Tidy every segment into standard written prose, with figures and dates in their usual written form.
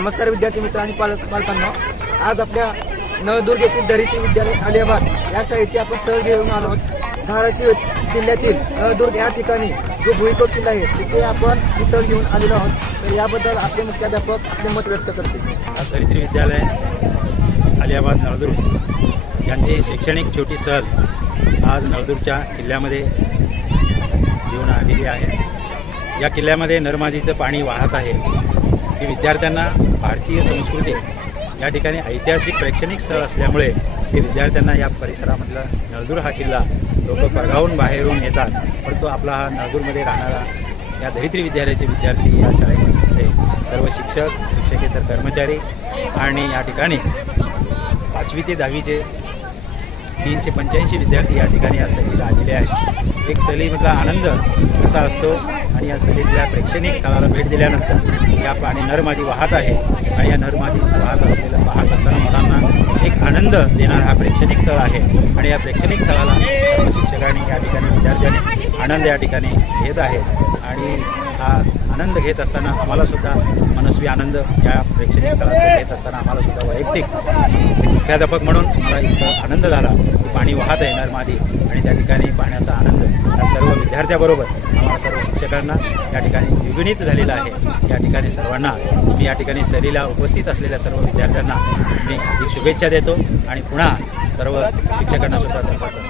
नमस्कार विद्यार्थी मित्र आणि पालकांनो, आज आपल्या नळदुर्ग येथील दरीची विद्यालय अलियाबाद या शाळेची आपण सहल घेऊन आलो आहोत। धाराशिव जिल्ह्यातील नळदुर्ग या ठिकाणी जो भुईकोट किल्ला आहे तिथे आपण ही सहल घेऊन आलेलो आहोत। तर याबद्दल आपले मुख्याध्यापक आपले मत व्यक्त करतील। दरित्री विद्यालय अलियाबाद नळदुर्ग यांची शैक्षणिक छोटी सहल आज नळदुर्गच्या किल्ल्यामध्ये घेऊन आलेली आहे। या किल्ल्यामध्ये नर्मदेचं पाणी वाहत आहे। ही विद्यार्थ्यांना भारतीय संस्कृती या ठिकाणी ऐतिहासिक प्रेक्षणिक स्थळ असल्यामुळे हे विद्यार्थ्यांना या परिसरामधला नळदुर्ग हा किल्ला लोक परगावून बाहेरून येतात, परंतु आपला हा नळदुर्गमध्ये राहणारा या दरित्री विद्यालयाचे विद्यार्थी या शाळेमध्ये सर्व शिक्षक शिक्षकेतर कर्मचारी आणि या ठिकाणी 5वी ते 10वीचे 385 विद्यार्थी या ठिकाणी या सहलीला आलेले आहेत। एक सहलीमधला आनंद कसा असतो आणि या सहलीतल्या प्रेक्षणिक स्थळाला भेट दिल्यानंतर या पाणी नर्मदी वाहत आहे आणि या नर्मदी वाहत असताना मुलांना एक आनंद देणारा हा प्रेक्षणिक स्थळ आहे आणि या प्रेक्षणिक स्थळाला सर्व शिक्षकांनी या ठिकाणी विद्यार्थ्यांनी आनंद या ठिकाणी घेत आहेत आणि हा आनंद घेत असताना आम्हाला सुद्धा मनस्वी आनंद या प्रेक्षणिक स्थळाचा घेत असताना आम्हाला सुद्धा वैयक्तिक मुख्याध्यापक म्हणून मला इतका आनंद झाला की पाणी वाहत आहे नर्मदी आणि त्या ठिकाणी पाण्याचा आनंद या सर्व विद्यार्थ्याबरोबर आम्हाला सर्व शिक्षकांना या ठिकाणी द्विगुणित झालेला आहे। या ठिकाणी सर्वांना मी या ठिकाणी सहलीला उपस्थित असलेल्या सर्व विद्यार्थ्यांना मी अधिक शुभेच्छा देतो आणि पुन्हा सर्व शिक्षकांना सुद्धा धन्यवाद देतो।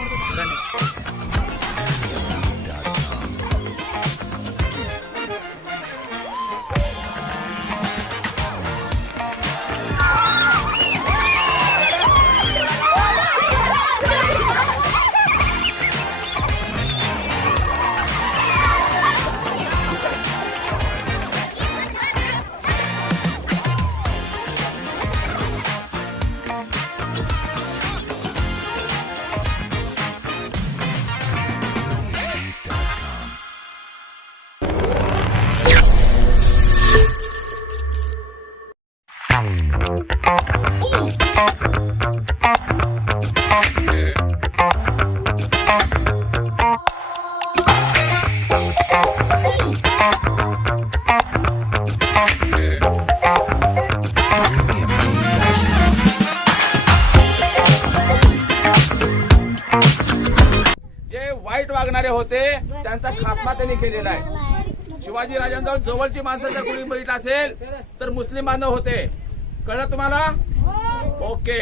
वाईट वागणारे होते त्यांचा खात्मा त्यांनी केलेला आहे। शिवाजी राजांजवळ जवळची माणसं जर कोणी बघितलं असेल तर मुस्लिम बांधव होते। कळलं तुम्हाला? ओके।